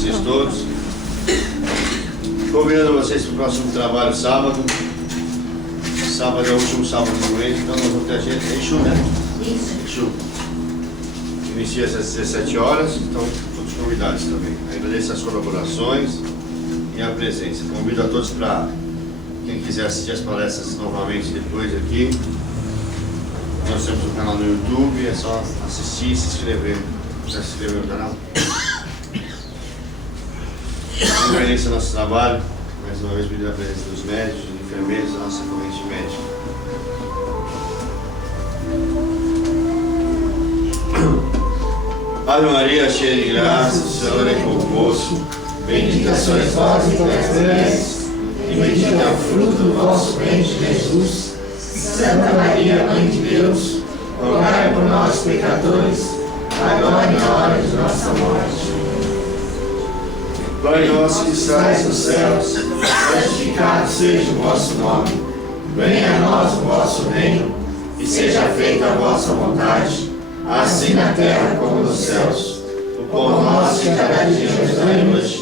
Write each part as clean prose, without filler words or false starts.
Vocês todos. Convidando vocês para o próximo trabalho sábado. Sábado é o último sábado do mês, então nós vamos ter a gente. É Exu, né? Isso. Exu. Inicia às 17 horas, então todos convidados também. Agradeço as colaborações e a presença. Convido a todos para quem quiser assistir as palestras novamente depois aqui. Nós temos um canal no YouTube, é só assistir e se inscrever. Já se inscreveu no canal? Agradeço o nosso trabalho, mais uma vez pedir a presença dos médicos, dos enfermeiros, da nossa corrente médica. Ave Maria, cheia de graça, o Senhor é convosco. Bendita sois vós entre as mulheres, e bendito é o fruto do vosso ventre, Jesus. Santa Maria, Mãe de Deus, rogai por nós, pecadores, agora e na hora de nossa morte. Pai nosso que estais nos céus, santificado seja o vosso nome. Venha a nós o vosso reino, e seja feita a vossa vontade, assim na terra como nos céus. O pão nosso de cada dia nos dai hoje.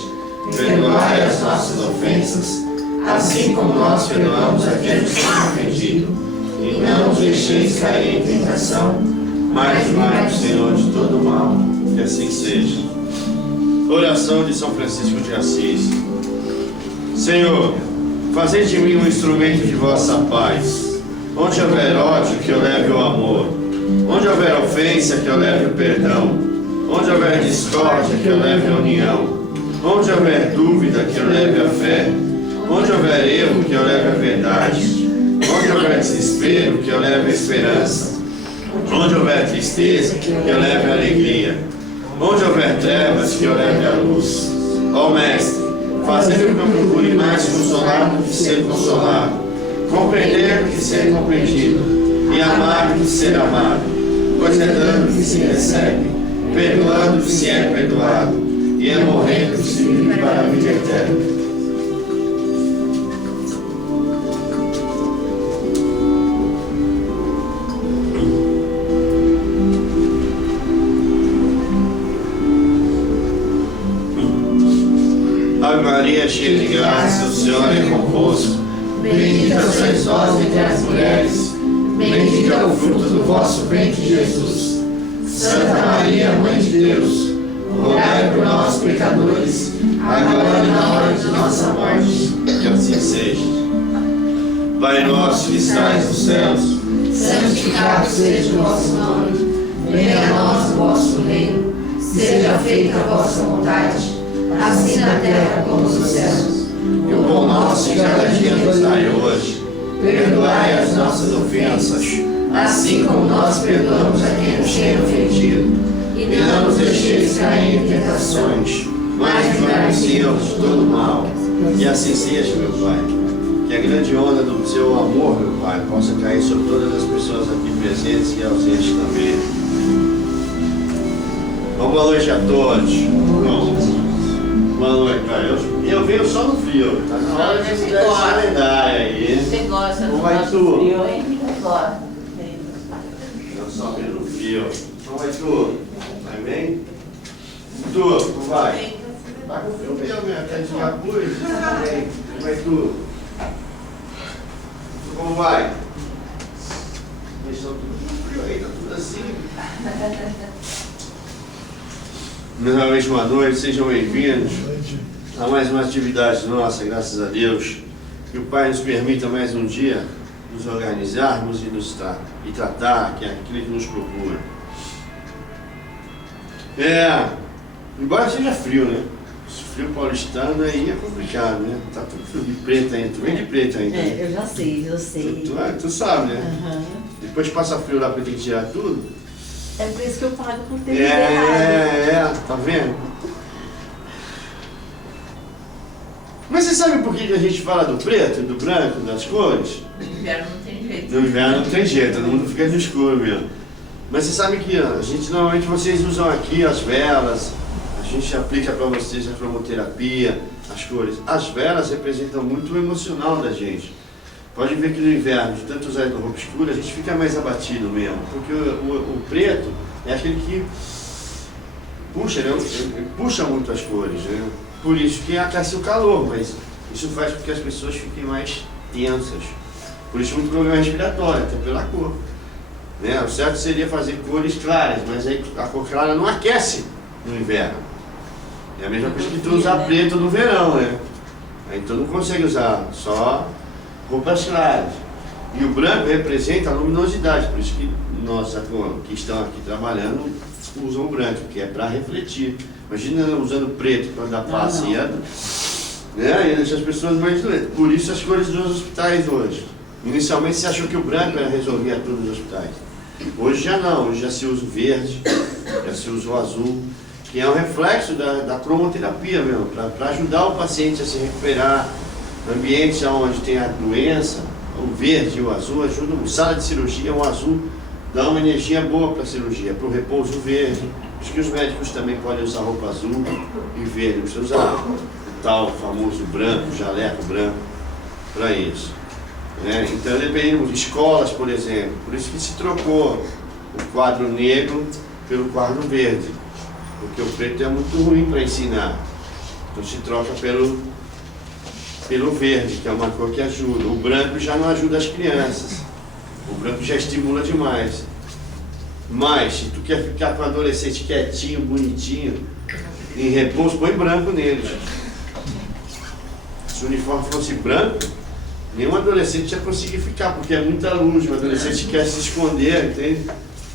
Perdoai as nossas ofensas, assim como nós perdoamos a quem nos tem ofendido. E não nos deixeis cair em tentação, mas livrai-nos, Senhor, de todo mal. Que assim seja. Oração de São Francisco de Assis. Senhor, fazei de mim um instrumento de vossa paz. Onde houver ódio, que eu leve o amor. Onde houver ofensa, que eu leve o perdão. Onde houver discórdia, que eu leve a união. Onde houver dúvida, que eu leve a fé. Onde houver erro, que eu leve a verdade. Onde houver desespero, que eu leve a esperança. Onde houver tristeza, que eu leve a alegria. Onde houver trevas, que eu leve a luz. Ó Mestre, fazendo que eu procure mais consolar do que ser consolado, compreender do que ser compreendido, e amar do que ser amado, pois é dando que se recebe, perdoando que se é perdoado, e é morrendo que se vive para a vida eterna. Ave Maria, cheia de graça, o Senhor é convosco. Bendita sois vós entre as mulheres, bendito é o fruto do vosso ventre, Jesus. Santa Maria, Mãe de Deus, rogai por nós, pecadores, agora e na hora de nossa morte. Que assim seja. Pai nosso que estais nos céus, santificado seja o vosso nome. Venha a nós o vosso reino. Seja feita a vossa vontade, assim na terra como nos céus. E o pão nosso de cada dia nos dai hoje. Perdoai as nossas ofensas, assim como nós perdoamos a quem nos tem ofendido. E não nos deixeis cair em tentações, mas livrai-nos de todo mal. Que assim seja, meu Pai. Que a grande onda do seu amor, meu Pai, possa cair sobre todas as pessoas aqui presentes e ausentes também. Uma boa noite a todos. Boa noite, cara. Eu venho só no frio. Tá na hora de mudar esse calendário aí. Você gosta do vai nosso tu? frio, hein? Eu gosto. Eu só venho no frio. Como vai tu? Vai bem? Tu, como vai? Vai com frio mesmo, minha. Quer de capuz? Como vai tu? Tu como vai? Eles estão tudo com frio aí, tá tudo assim. Novamente, boa noite, sejam bem-vindos a mais uma atividade nossa, graças a Deus. Que o Pai nos permita mais um dia nos organizarmos e tratar aquilo que nos procura. Embora seja frio, né? Esse frio paulistano aí é complicado, né? Tá tudo frio de preto ainda, tu vem de preto ainda. É, eu já sei. Tu sabe, né? Uhum. Depois passa frio lá pra ter que tirar tudo. É por isso que eu pago por ter errado. Tá vendo? Mas você sabe por que a gente fala do preto, do branco, das cores? No inverno não tem jeito. No inverno não tem jeito, todo mundo fica no escuro mesmo. Mas você sabe que a gente, normalmente vocês usam aqui as velas, a gente aplica para vocês a cromoterapia, as cores. As velas representam muito o emocional da gente. Pode ver que no inverno, de tanto usar roupa escura, a gente fica mais abatido mesmo, porque o preto é aquele que puxa, né? Ele puxa muito as cores, né? Por isso que aquece o calor, mas isso faz com que as pessoas fiquem mais tensas. Por isso muito problema respiratório, até pela cor. Né? O certo seria fazer cores claras, mas aí a cor clara não aquece no inverno. É a mesma coisa que tu usar preto no verão, né? Aí tu não consegue usar só roupas claras. E o branco representa a luminosidade, por isso que nós que estão aqui trabalhando usam o branco, que é para refletir. Imagina usando preto para andar passeando, né? E deixa as pessoas mais doentes. Por isso as cores dos hospitais hoje. Inicialmente se achou que o branco resolvia tudo nos hospitais. Hoje já não, hoje já se usa o verde, já se usa o azul, que é um reflexo da cromoterapia mesmo, para ajudar o paciente a se recuperar. Ambientes onde tem a doença, o verde e o azul ajudam. Sala de cirurgia, o azul dá uma energia boa para a cirurgia, para o repouso verde. Acho que os médicos também podem usar roupa azul e verde, não precisa usar o tal famoso branco, jaleco branco, para isso. Então, dependendo de escolas, por exemplo, por isso que se trocou o quadro negro pelo quadro verde, porque o preto é muito ruim para ensinar, então se troca pelo verde, que é uma cor que ajuda. O branco já não ajuda as crianças, o branco já estimula demais. Mas, se tu quer ficar com o adolescente quietinho, bonitinho, em repouso, põe branco neles. Se o uniforme fosse branco, nenhum adolescente ia conseguir ficar, porque é muita luz, o adolescente quer se esconder, entende?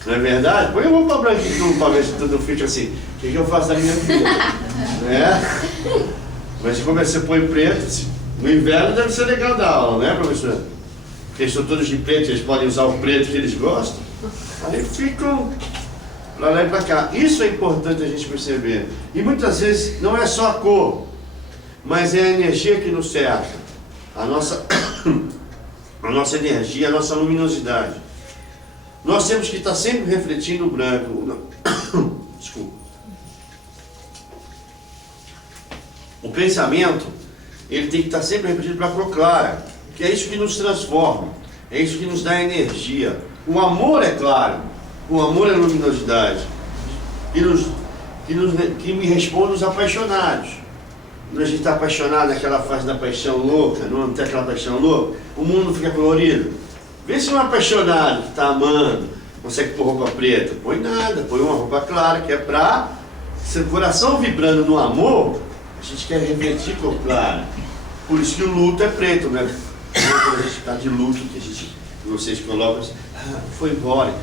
Não é verdade? Põe roupa branca em tudo para ver se tudo fica assim. O que eu faço da minha vida? Mas como você põe preto, no inverno deve ser legal dar aula, né, professor? Porque eles são todos de preto, eles podem usar o preto que eles gostam. Aí ficam para lá e para cá. Isso é importante a gente perceber. E muitas vezes não é só a cor, mas é a energia que nos cerca. A nossa energia, a nossa luminosidade. Nós temos que estar sempre refletindo o branco. Desculpa. O pensamento, ele tem que estar sempre refletido para a cor clara, que é isso que nos transforma, é isso que nos dá energia. O amor é claro, o amor é luminosidade, que me responde os apaixonados. Quando a gente está apaixonado naquela fase da paixão louca, não tem aquela paixão louca, o mundo fica colorido. Vê se um apaixonado que está amando consegue pôr roupa preta. Põe nada, põe uma roupa clara, que é para seu coração vibrando no amor, a gente quer refletir cor clara. Por isso que o luto é preto, né? Quando a gente está de luto, que vocês colocam assim, foi embora.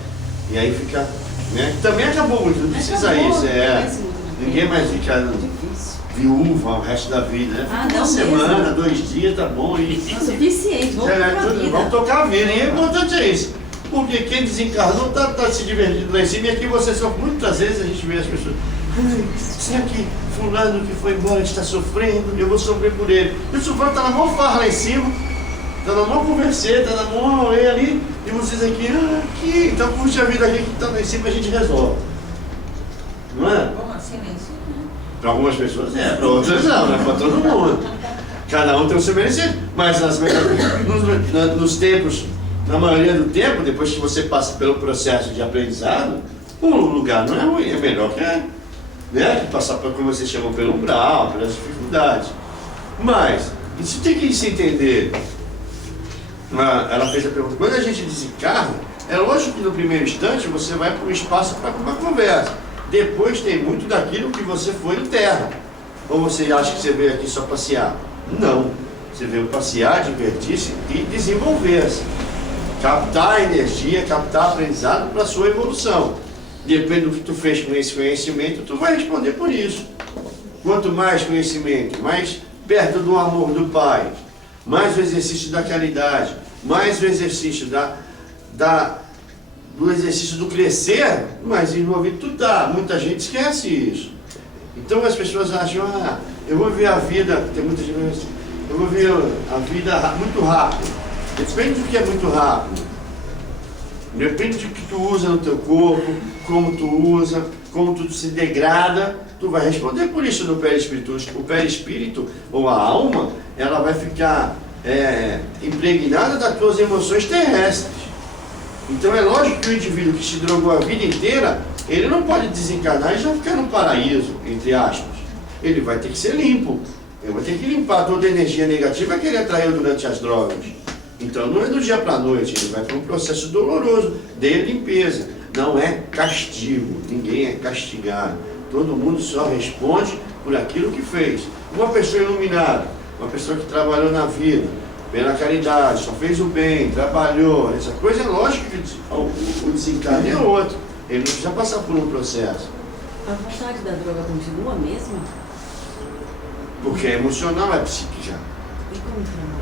E aí fica, né? Também acabou muito, não precisa isso. Ninguém mais fica viúva o resto da vida, né? Fica uma semana, 2 dias, tá bom. É suficiente, vamos tocar a vida. E o importante é isso. Porque quem desencarnou está se divertindo lá em cima. E aqui você só, muitas vezes a gente vê as pessoas, será que fulano que foi embora está sofrendo? Eu vou sofrer por ele. E o fulano está na mão farra lá em cima, está na mão conversar, está na mão rolê ali, e vocês aqui, então puxa a vida aqui que está lá em cima a gente resolve. Não é? Como assim, nem isso? Para algumas pessoas para outras não, não é para todo mundo. Cada um tem o seu merecido. Mas nos tempos, na maioria do tempo, depois que você passa pelo processo de aprendizado, o lugar não é ruim, é melhor que passar por, como vocês chamam, pelo umbral, pelas dificuldades. Mas, isso tem que se entender. Ela fez a pergunta, quando a gente desencarna, é lógico que no primeiro instante você vai para um espaço para uma conversa. Depois tem muito daquilo que você foi em terra. Ou você acha que você veio aqui só passear? Não. Você veio passear, divertir-se e desenvolver-se. Captar a energia, captar aprendizado para a sua evolução. Depende do que tu fez com esse conhecimento, tu vai responder por isso. Quanto mais conhecimento, mais perto do amor do Pai, mais o exercício da caridade, mais o exercício do exercício do crescer, mais envolvido tu tá. Muita gente esquece isso. Então as pessoas acham, eu vou ver a vida, tem muita gente assim, eu vou ver a vida muito rápido. Depende do que é muito rápido. Depende do que tu usa no teu corpo, como tu usa, como tu se degrada, tu vai responder por isso no perispírito. O perispírito, ou a alma, ela vai ficar impregnada das tuas emoções terrestres. Então é lógico que o indivíduo que se drogou a vida inteira Ele não pode desencarnar e já ficar no paraíso, entre aspas. Ele vai ter que ser limpo. Ele vai ter que limpar toda a energia negativa que ele atraiu durante as drogas. Então não é do dia para a noite, ele vai para um processo doloroso de limpeza. Não é castigo, ninguém é castigado. Todo mundo só responde por aquilo que fez. Uma pessoa iluminada, uma pessoa que trabalhou na vida, pela caridade, só fez o bem, trabalhou, essa coisa é lógico que o desencarne é outro. Ele não precisa passar por um processo. A vontade da droga continua a mesma? Porque é emocional, é psíquico já. E como trabalha?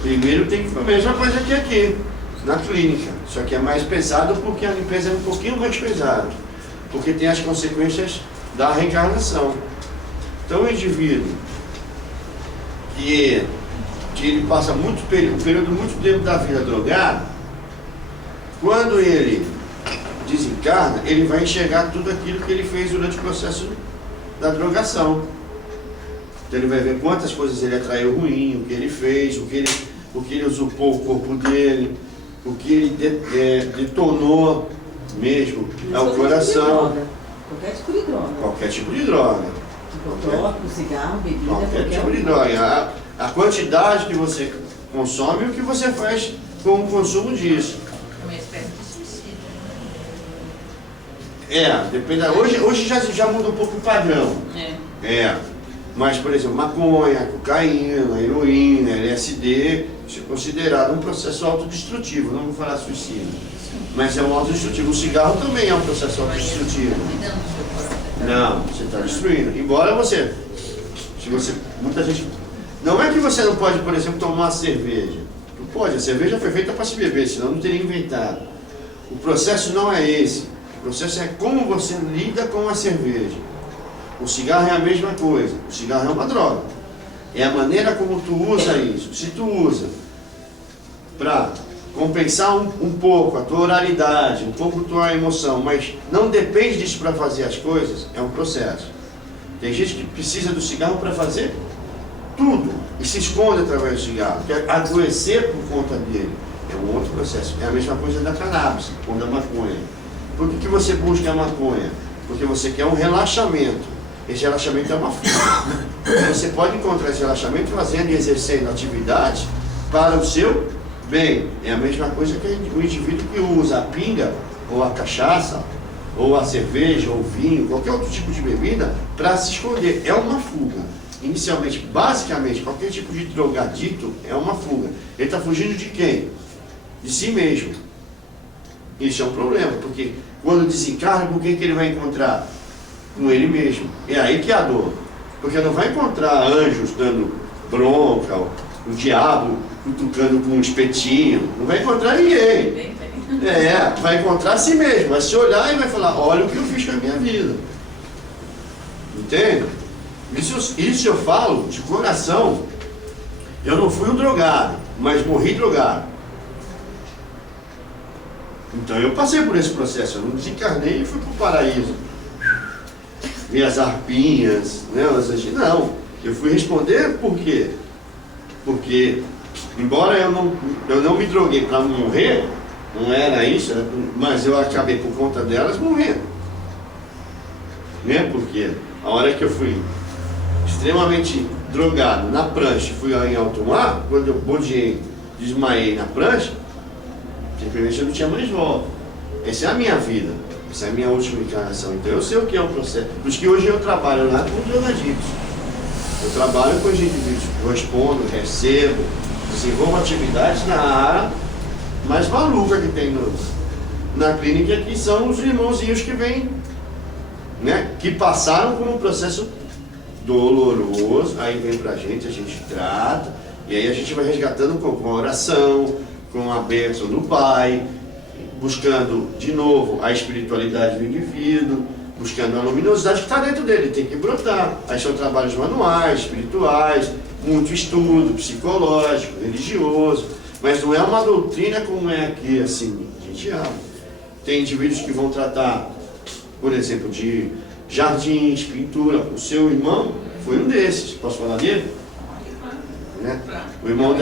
Primeiro tem que fazer a mesma coisa que aqui, na clínica. Só que é mais pesado porque a limpeza é um pouquinho mais pesada. Porque tem as consequências da reencarnação. Então o indivíduo que ele passa um período muito tempo da vida drogado, quando ele desencarna, ele vai enxergar tudo aquilo que ele fez durante o processo da drogação. Então ele vai ver quantas coisas ele atraiu ruim, o que ele fez, o que ele usurpou o corpo dele, o que ele detonou mesmo ao coração. Qualquer tipo de droga. Qualquer tipo de droga. Tóxico, cigarro, bebida, Qualquer tipo de droga. A quantidade que você consome e o que você faz com o consumo disso. É uma espécie de suicídio. Depende. Hoje já muda um pouco o padrão. Mas, por exemplo, maconha, cocaína, heroína, LSD, isso é considerado um processo autodestrutivo. Não vou falar suicídio, mas é um autodestrutivo. O cigarro também é um processo autodestrutivo. Cuidando do seu corpo. Não, você está destruindo. Embora muita gente... Não é que você não pode, por exemplo, tomar cerveja. Tu pode, a cerveja foi feita para se beber, senão não teria inventado. O processo não é esse. O processo é como você lida com a cerveja. O cigarro é a mesma coisa. O cigarro é uma droga. É a maneira como tu usa isso. Se tu usa para compensar um pouco a tua oralidade, um pouco a tua emoção, mas não depende disso para fazer as coisas, é um processo. Tem gente que precisa do cigarro para fazer tudo e se esconde através do cigarro, quer adoecer por conta dele. É um outro processo. É a mesma coisa da cannabis ou da maconha. Por que você busca a maconha? Porque você quer um relaxamento. Esse relaxamento é uma fuga. Você pode encontrar esse relaxamento fazendo e exercendo atividade para o seu bem. É a mesma coisa que o indivíduo que usa a pinga, ou a cachaça, ou a cerveja, ou o vinho, qualquer outro tipo de bebida, para se esconder. É uma fuga. Inicialmente, basicamente, qualquer tipo de drogadito é uma fuga. Ele está fugindo de quem? De si mesmo. Isso é um problema, porque quando desencarna, com quem que ele vai encontrar? Com ele mesmo. É aí que é a dor. Porque não vai encontrar anjos dando bronca, o diabo cutucando com um espetinho. Não vai encontrar ninguém. Vai encontrar a si mesmo. Vai se olhar e vai falar, olha o que eu fiz com a minha vida. Entende? Isso eu falo de coração. Eu não fui um drogado, mas morri drogado. Então eu passei por esse processo. Eu não desencarnei e fui para o paraíso. Vi as arpinhas, né? Não, eu fui responder por quê? Porque, embora eu não me droguei para morrer, não era isso, mas eu acabei por conta delas morrendo. Né? Porque a hora que eu fui extremamente drogado na prancha, fui em alto mar, quando eu bodeei, desmaiei na prancha, simplesmente eu não tinha mais volta. Essa é a minha vida. Essa é a minha última encarnação. Então eu sei o que é o processo. Por isso que hoje eu trabalho lá com drogadictos. Eu trabalho com os indivíduos, respondo, recebo, desenvolvo atividades na área mais maluca que tem na clínica, que são os irmãozinhos que vêm, né, que passaram por um processo doloroso, aí vem pra gente, a gente trata, e aí a gente vai resgatando com a oração, com a bênção do Pai, buscando de novo a espiritualidade do indivíduo, buscando a luminosidade que está dentro dele, tem que brotar. Aí são trabalhos manuais, espirituais, muito estudo, psicológico, religioso, mas não é uma doutrina como é aqui, assim, a gente ama. Tem indivíduos que vão tratar, por exemplo, de jardins, pintura. O seu irmão foi um desses, posso falar dele? Né? O irmão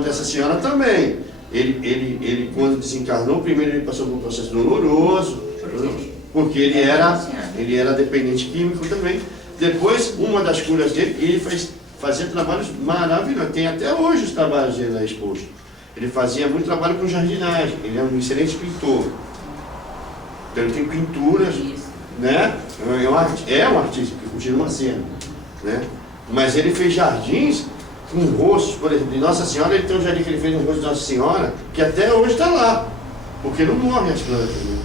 dessa senhora também. Ele quando desencarnou, primeiro ele passou por um processo doloroso, porque ele era dependente químico também. Depois, uma das curas dele, ele fazia trabalhos maravilhosos. Tem até hoje os trabalhos dele lá expostos. Ele fazia muito trabalho com jardinagem, ele é um excelente pintor. Então ele tem pinturas, né? É um artista, que continua sendo, né? Mas ele fez jardins com rostos, por exemplo, de Nossa Senhora. Ele tem um jardim que ele fez no rosto de Nossa Senhora, que até hoje está lá, porque não morrem as plantas, né?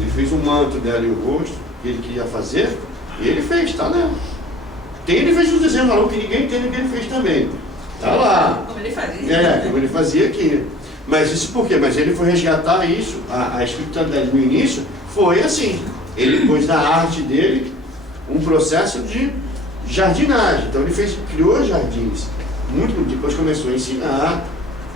Ele fez o manto dela e o rosto que ele queria fazer, e ele fez, está lá. Ele fez um desenho maluco que ninguém entende o que ele fez também. Está lá. Como ele fazia. Como ele fazia aqui. Mas isso por quê? Mas ele foi resgatar isso, a espiritualidade no início foi assim. Ele pôs na arte dele um processo de jardinagem. Então ele criou jardins. Depois começou a ensinar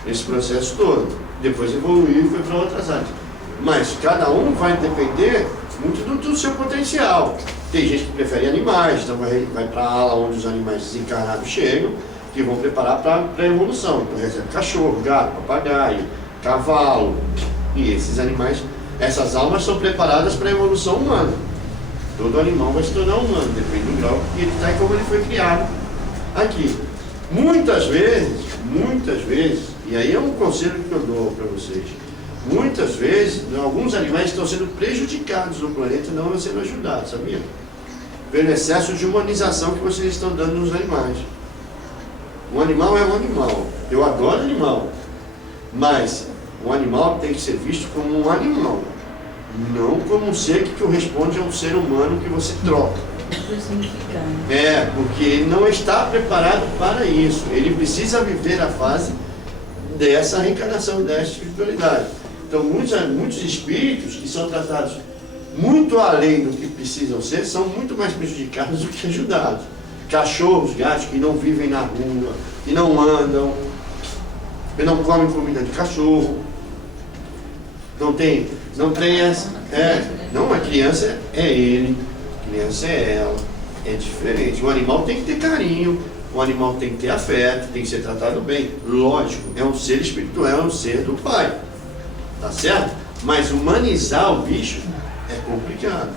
esse processo todo. Depois evoluiu e foi para outras artes. Mas cada um vai depender muito do seu potencial. Tem gente que prefere animais, então vai para a ala onde os animais desencarnados chegam, que vão preparar para a evolução. Então recebe cachorro, gato, papagaio, cavalo. E esses animais, essas almas são preparadas para a evolução humana. Todo animal vai se tornar humano, depende do grau que ele está e como ele foi criado aqui. Muitas vezes, e aí é um conselho que eu dou para vocês, muitas vezes, alguns animais estão sendo prejudicados no planeta e não sendo ajudados, sabia? Pelo excesso de humanização que vocês estão dando nos animais. Um animal é um animal. Eu adoro animal. Mas um animal tem que ser visto como um animal. Não como um ser que corresponde a um ser humano que você troca. Porque ele não está preparado para isso. Ele precisa viver a fase dessa reencarnação, dessa espiritualidade. Então muitos espíritos que são tratados muito além do que precisam ser, são muito mais prejudicados do que ajudados. Cachorros, gatos que não vivem na rua, que não andam, que não comem comida de cachorro, não tem essa. Não, a criança é ele, a criança é ela, é diferente. O animal tem que ter carinho, o animal tem que ter afeto, tem que ser tratado bem. Lógico, é um ser espiritual, é um ser do Pai, tá certo? Mas humanizar o bicho é complicado.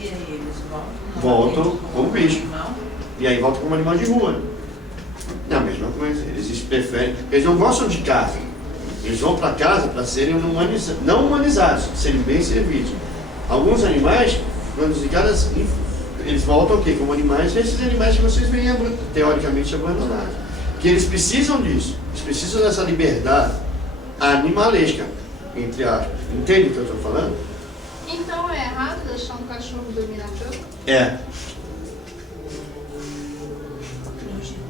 E aí eles Voltam como bicho. E aí voltam como animal de rua. É a mesma coisa. Eles preferem. Eles não gostam de casa. Eles vão para casa para serem não humanizados, serem bem servidos. Alguns animais, quando desencarnam, eles voltam o quê? Como animais, esses animais que vocês veem teoricamente abandonados. Que eles precisam disso. Eles precisam dessa liberdade animalesca, entre aspas. Entende o que eu estou falando? Então é errado deixar um cachorro dormir na cama? É.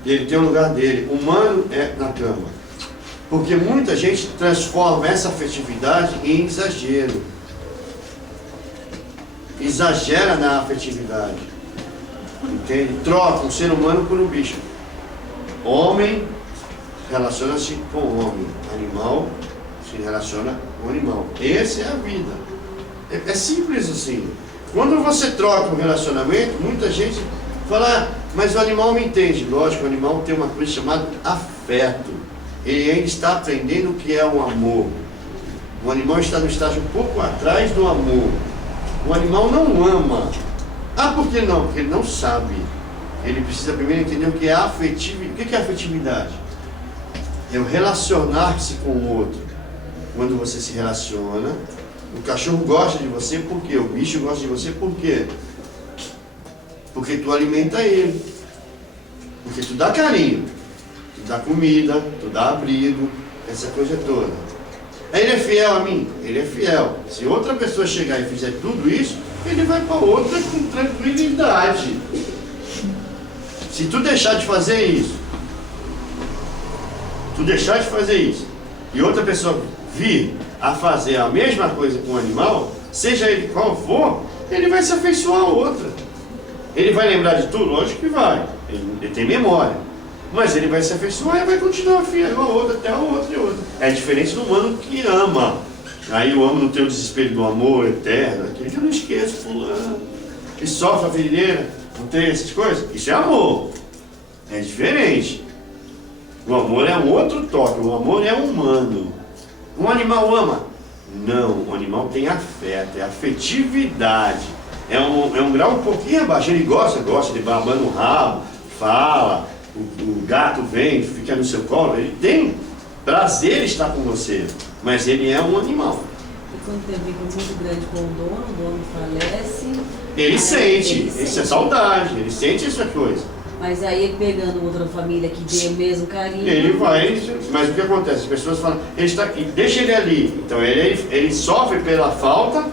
Ele tem o lugar dele. Humano é na cama. Porque muita gente transforma essa afetividade em exagero. Exagera na afetividade. Entende? Troca um ser humano por um bicho. Homem relaciona-se com o homem. Animal se relaciona com o animal. Essa é a vida. É simples assim. Quando você troca um relacionamento, muita gente fala, mas o animal me entende. Lógico, o animal tem uma coisa chamada afeto. Ele ainda está aprendendo o que é o amor. O animal está no estágio um pouco atrás do amor. O animal não ama. Por que não? Porque ele não sabe. Ele precisa primeiro entender o que é afetividade. O que é afetividade? É o relacionar-se com o outro. Quando você se relaciona, o cachorro gosta de você por quê? O bicho gosta de você por quê? Porque tu alimenta ele. Porque tu dá carinho. Tu dá comida, tu dá abrigo, essa coisa toda. Ele é fiel a mim? Ele é fiel. Se outra pessoa chegar e fizer tudo isso, ele vai para outra com tranquilidade. Se tu deixar de fazer isso, e outra pessoa vir a fazer a mesma coisa com o animal, seja ele qual for, ele vai se afeiçoar a outra. Ele vai lembrar de tudo? Lógico que vai. Ele tem memória. Mas ele vai se afeiçoar e vai continuar fiel a outra, até a outra e a outra. É diferente do humano que ama. Aí o amo não tem o desespero do amor eterno, aquele que eu não esqueço, fulano. Que sofre a vida inteira, não tem essas coisas. Isso é amor. É diferente. O amor é um outro toque, o amor é humano. Um animal ama? Não, o animal tem afeto, é afetividade. É um grau um pouquinho abaixo. Ele gosta de babando o rabo, fala, o gato vem, fica no seu colo, ele tem prazer em estar com você, mas ele é um animal. E quando tem um vínculo muito grande com o dono falece. Ele aí sente, ele isso é sente. saudade, ele sente essa coisa. Mas aí ele pegando outra família que dê o mesmo carinho. Ele vai, mas o que acontece? As pessoas falam, ele está aqui, deixa ele ali. Então ele sofre pela falta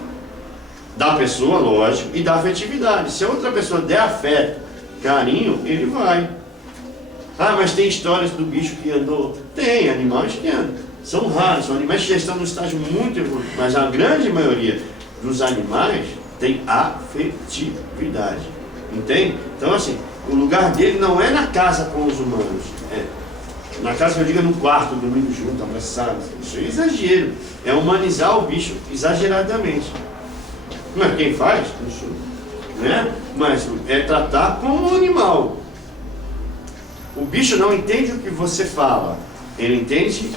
da pessoa, lógico, e da afetividade. Se a outra pessoa der afeto, carinho, ele vai. Ah, mas tem histórias do bicho que andou. Tem animais que andam. São raros, são animais que já estão no estágio muito evoluído. Mas a grande maioria dos animais tem afetividade. Entende? Então assim, o lugar dele não é na casa com os humanos. Na casa que eu digo é no quarto, dormindo junto, abraçado. Isso é exagero. É humanizar o bicho exageradamente. Mas quem faz? Isso, né? Mas é tratar como um animal. O bicho não entende o que você fala. Ele entende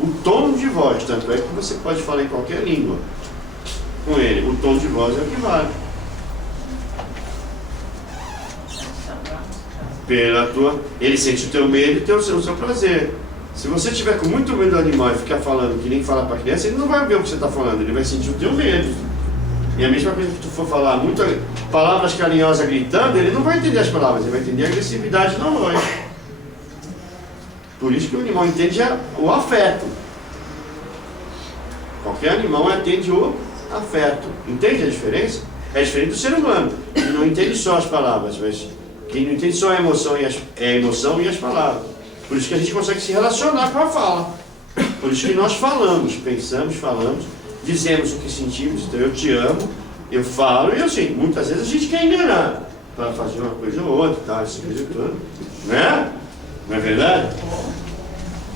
o tom de voz. Tanto é que você pode falar em qualquer língua com ele. O tom de voz é o que vale. Ele sente o teu medo e o seu prazer. Se você tiver com muito medo do animal e ficar falando que nem fala para a criança, ele não vai ver o que você está falando, ele vai sentir o teu medo. E a mesma coisa que tu for falar muitas palavras carinhosas gritando, ele não vai entender as palavras, ele vai entender a agressividade na voz. Por isso que o animal entende o afeto. Qualquer animal entende o afeto. Entende a diferença? É diferente do ser humano, que não entende só as palavras, mas quem não entende só a emoção e as palavras. Por isso que a gente consegue se relacionar com a fala. Por isso que nós falamos, pensamos, falamos, dizemos o que sentimos. Então eu te amo, eu falo e eu sinto. Muitas vezes a gente quer enganar para fazer uma coisa ou outra, tá? Essa coisa toda. Né? Não é verdade?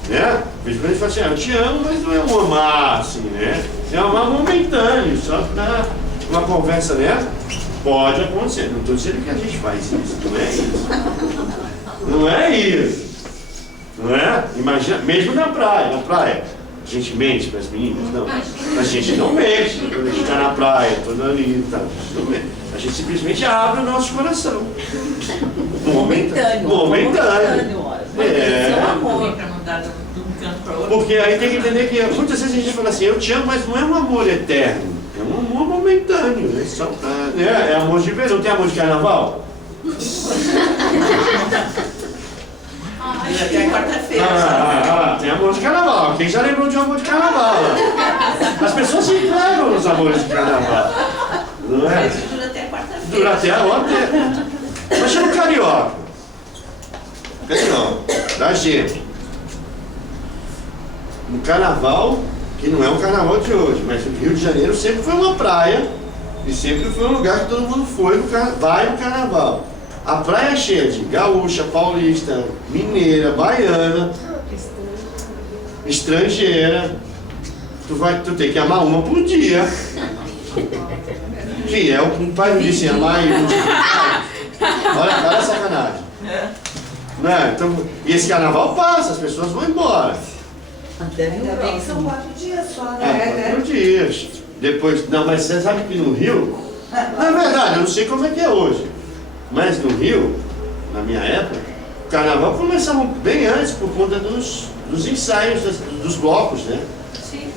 Né? Vejo que a gente fala assim, eu te amo, mas não é um amar assim, né? É um amar momentâneo, só para uma conversa, né? Pode acontecer. Não estou dizendo que a gente faz isso, não é isso. Não é isso. Não é? Imagina, mesmo na praia. A gente mente para as meninas? Não. A gente não mente. Quando a gente está na praia, toda ali e tal. A gente simplesmente abre o nosso coração. Momentâneo. É. Amor. Para mudar de um canto para outro. Porque aí tem que entender que muitas vezes a gente fala assim, eu te amo, mas não é um amor eterno. É um amor momentâneo. É só pra, né? É amor de verão. Tem amor de carnaval? Até quarta-feira. Tem amor de carnaval. Quem já lembrou de um amor de carnaval? As pessoas se entregam nos amores de carnaval. Não é? Mas dura até quarta-feira. Dura até a outra. Imagina o carioca. Da gente. No carnaval, que não é um carnaval de hoje, mas o Rio de Janeiro sempre foi uma praia e sempre foi um lugar que todo mundo vai no carnaval. A praia é cheia de gaúcha, paulista, mineira, baiana, estrangeira. Tu tem que amar uma por dia. Que é o que o pai disse, amar e olha a sacanagem. Né? Então, e esse carnaval passa, as pessoas vão embora. Ainda bem que são 4 dias só, né? 4 dias. Depois, não, mas você sabe que no Rio, na verdade, eu não sei como é que é hoje, mas no Rio, na minha época, o carnaval começava bem antes por conta dos ensaios, dos blocos, né? Sim.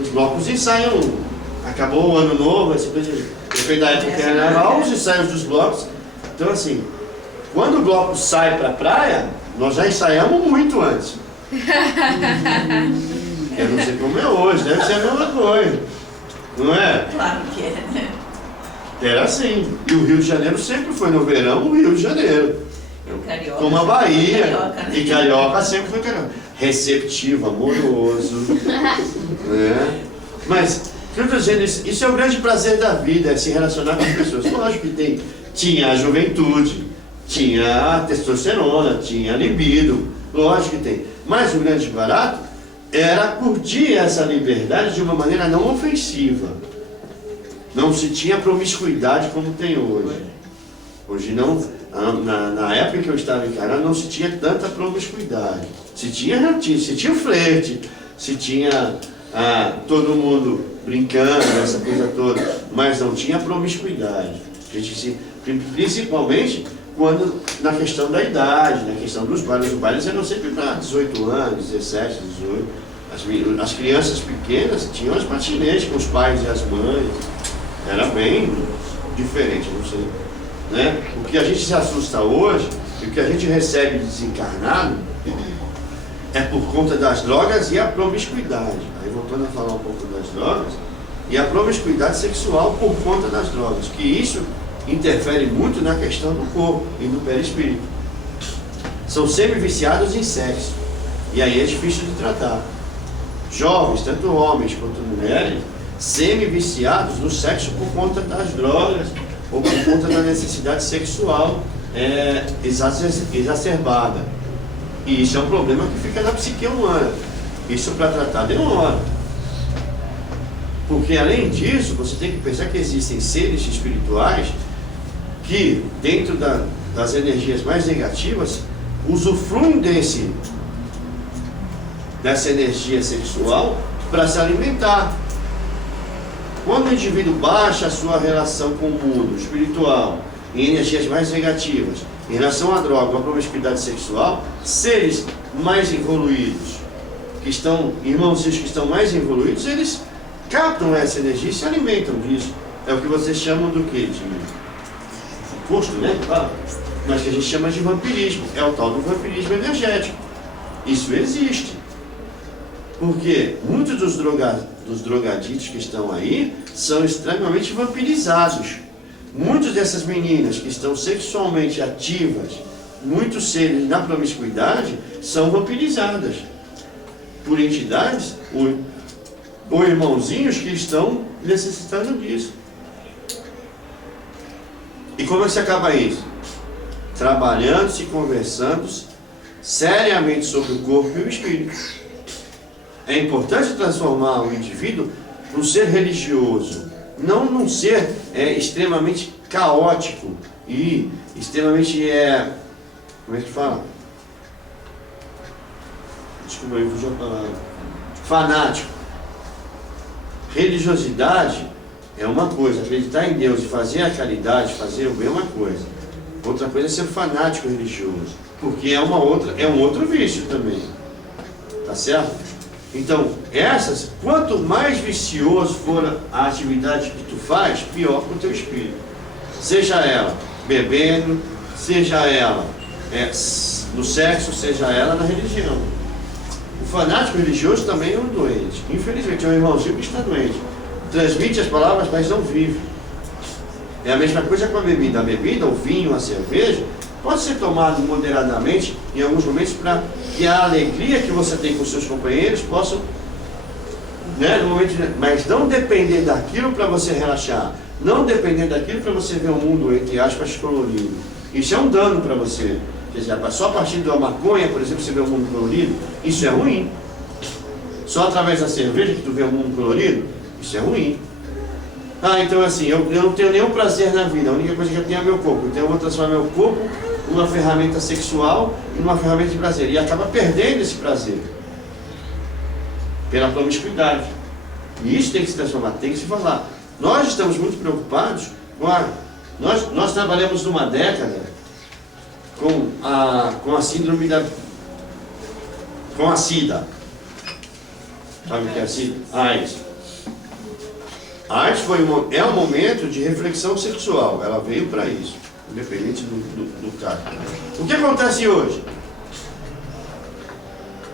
Os blocos ensaiam, acabou o ano novo, essa coisa, depende da época do carnaval, os ensaios dos blocos. Então assim, quando o bloco sai pra praia, nós já ensaiamos muito antes. Eu não sei como é hoje, deve ser a mesma coisa, não é? Claro que é, né? Era assim. E o Rio de Janeiro sempre foi no verão o Rio de Janeiro. Carioca, Como a Bahia. carioca, né? E carioca sempre foi carioca. Receptivo, amoroso. Né? Mas, o que eu estou dizendo, isso é o grande prazer da vida, é se relacionar com as pessoas. Lógico que tinha a juventude, tinha a testosterona, tinha a libido. Lógico que tem. Mas o grande barato era curtir essa liberdade de uma maneira não ofensiva. Não se tinha promiscuidade como tem hoje. Hoje não. Na época que eu estava encarnado, não se tinha tanta promiscuidade. Se tinha o flerte, se tinha todo mundo brincando, essa coisa toda, mas não tinha promiscuidade. Principalmente quando, na questão da idade, na questão dos bailes. Os bailes eram sempre para 18 anos, 17, 18. As crianças pequenas tinham as patinetes com os pais e as mães. Era bem diferente, não sei. Né? O que a gente se assusta hoje, e o que a gente recebe desencarnado, é por conta das drogas e a promiscuidade. Aí voltando a falar um pouco das drogas, e a promiscuidade sexual por conta das drogas, que isso interfere muito na questão do corpo e do perispírito. São semi-viciados em sexo, e aí é difícil de tratar. Jovens, tanto homens quanto mulheres, semi-viciados no sexo por conta das drogas, ou por conta da necessidade sexual exacerbada. E isso é um problema que fica na psique humana. Isso para tratar demora. Porque além disso, você tem que pensar que existem seres espirituais que, dentro das energias mais negativas, usufruem dessa energia sexual para se alimentar. Quando o indivíduo baixa a sua relação com o mundo espiritual em energias mais negativas, em relação à droga ou à promiscuidade sexual, seres mais evoluídos, irmãozinhos que estão mais evoluídos, eles captam essa energia e se alimentam disso. É o que vocês chamam do quê? De custo, né? Mas que a gente chama de vampirismo. É o tal do vampirismo energético. Isso existe. Porque muitos dos drogaditos que estão aí são extremamente vampirizados. Muitas dessas meninas que estão sexualmente ativas, muitos seres na promiscuidade, são vampirizadas por entidades ou irmãozinhos que estão necessitando disso. E como é que se acaba isso? Trabalhando, se conversando seriamente sobre o corpo e o espírito. É importante transformar o indivíduo num ser religioso, não num ser extremamente caótico e extremamente, como é que fala? Desculpa, eu fugi a palavra. Fanático. Religiosidade é uma coisa, acreditar em Deus e fazer a caridade, fazer o bem é uma coisa. Outra coisa é ser fanático religioso, porque é um outro vício também. Tá certo? Então, quanto mais vicioso for a atividade que tu faz, pior para o teu espírito. Seja ela bebendo, seja ela no sexo, seja ela na religião. O fanático religioso também é um doente. Infelizmente, é um irmãozinho que está doente. Transmite as palavras, mas não vive. É a mesma coisa com a bebida. A bebida, o vinho, a cerveja, pode ser tomado moderadamente em alguns momentos para que a alegria que você tem com seus companheiros possa, no momento, mas não depender daquilo para você relaxar, não depender daquilo para você ver o mundo, entre aspas, colorido. Isso é um dano para você. Quer dizer, só a partir da maconha, por exemplo, você vê o mundo colorido, isso é ruim. Só através da cerveja que tu vê o mundo colorido, isso é ruim. Então assim, eu não tenho nenhum prazer na vida, a única coisa que eu tenho é meu corpo. Então eu vou transformar meu corpo numa ferramenta sexual e numa ferramenta de prazer. E acaba perdendo esse prazer pela promiscuidade. E isso tem que se transformar, tem que se falar. Nós estamos muito preocupados com nós trabalhamos numa década com a síndrome com a SIDA. Sabe o que é a SIDA? AIDS. A AIDS é um momento de reflexão sexual, ela veio para isso, independente do caso. O que acontece hoje?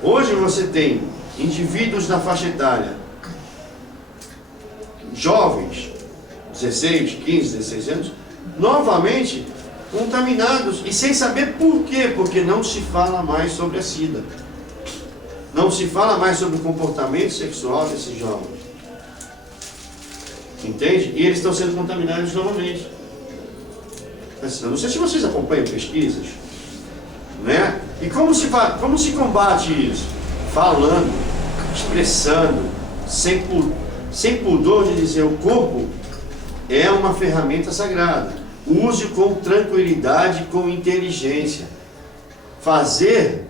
Hoje você tem indivíduos na faixa etária, jovens, 16, 15, 16 anos, novamente contaminados, e sem saber por quê, porque não se fala mais sobre a SIDA. Não se fala mais sobre o comportamento sexual desses jovens. Entende? E eles estão sendo contaminados novamente. Eu não sei se vocês acompanham pesquisas, né? E como se combate isso? Falando, expressando, sem pudor de dizer o corpo é uma ferramenta sagrada. Use com tranquilidade, com inteligência. Fazer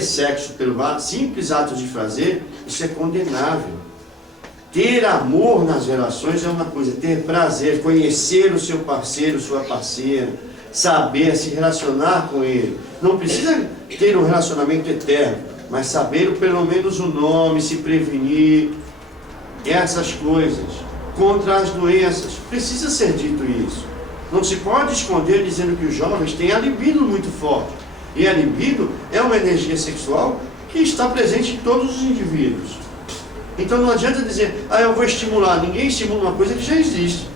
sexo pelo simples ato de fazer, isso é condenável. Ter amor nas relações é uma coisa, ter prazer, conhecer o seu parceiro, sua parceira, saber se relacionar com ele. Não precisa ter um relacionamento eterno, mas saber pelo menos o nome, se prevenir, essas coisas, contra as doenças. Precisa ser dito isso. Não se pode esconder dizendo que os jovens têm a libido muito forte. E a libido é uma energia sexual que está presente em todos os indivíduos. Então não adianta dizer, eu vou estimular. Ninguém estimula uma coisa que já existe.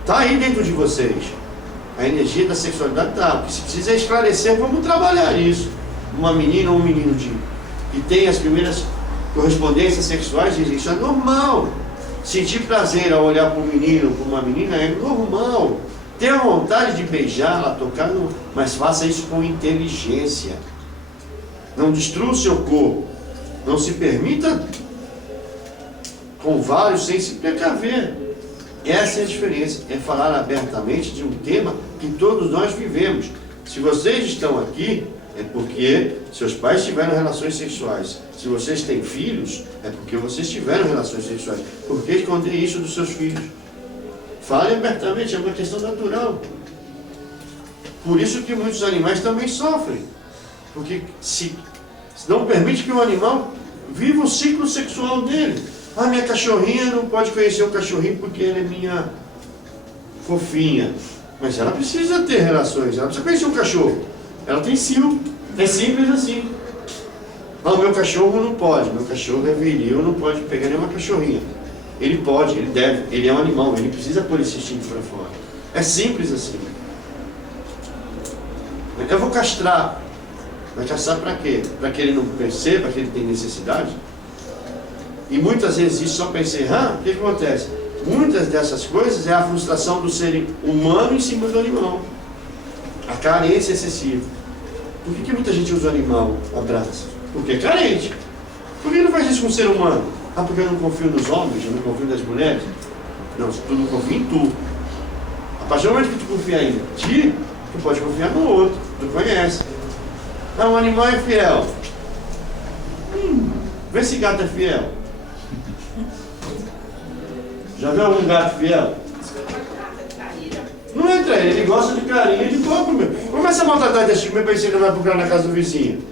Está aí dentro de vocês. A energia da sexualidade está. O que se precisa é esclarecer como trabalhar isso. Uma menina ou um menino que tem as primeiras correspondências sexuais, diz, isso é normal. Sentir prazer ao olhar para um menino ou para uma menina é normal. Ter a vontade de beijá-la, tocar, mas faça isso com inteligência. Não destrua o seu corpo. Não se permita com vários sem se precaver. Essa é a diferença. É falar abertamente de um tema que todos nós vivemos. Se vocês estão aqui, é porque seus pais tiveram relações sexuais. Se vocês têm filhos, é porque vocês tiveram relações sexuais. Por que esconder isso dos seus filhos? Fale abertamente, é uma questão natural. Por isso que muitos animais também sofrem. Porque se não permite que o animal viva o ciclo sexual dele. Minha cachorrinha não pode conhecer o cachorrinho porque ele é minha fofinha. Mas ela precisa ter relações, ela precisa conhecer o cachorro. Ela tem ciúme. É simples assim. O meu cachorro não pode, meu cachorro é viril, não pode pegar nenhuma cachorrinha. Ele pode, ele deve, ele é um animal, ele precisa pôr esse instinto para fora. É simples assim. Eu vou castrar. Vai castrar para quê? Para que ele não perceba que ele tem necessidade? E muitas vezes isso só para encerrar, o que acontece? Muitas dessas coisas é a frustração do ser humano em cima do animal. A carência excessiva. Por que muita gente usa o animal abraça? Porque é carente. Por que não faz isso com o ser humano? Porque eu não confio nos homens, eu não confio nas mulheres? Não, tu não confia em tu. A partir do momento que tu confia em ti, tu pode confiar no outro, tu conhece. Um animal é fiel. Vê se gato é fiel. Já viu algum gato fiel? Não é traíra, ele gosta de carinho e de pouco mesmo. Começa a maltratar desse tipo, para que vai procurar na casa do vizinho.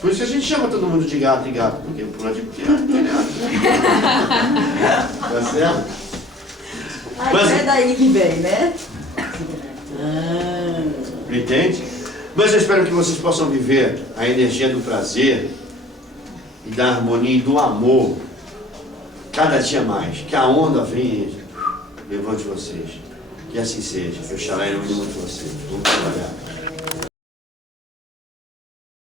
Por isso que a gente chama todo mundo de gato e gato, porque pula de telhado. Tá certo? Mas é daí que vem, né? Entende? Mas eu espero que vocês possam viver a energia do prazer e da harmonia e do amor cada dia mais. Que a onda venha e levante vocês. Que assim seja. Que eu xará em nome de vocês. Vamos trabalhar.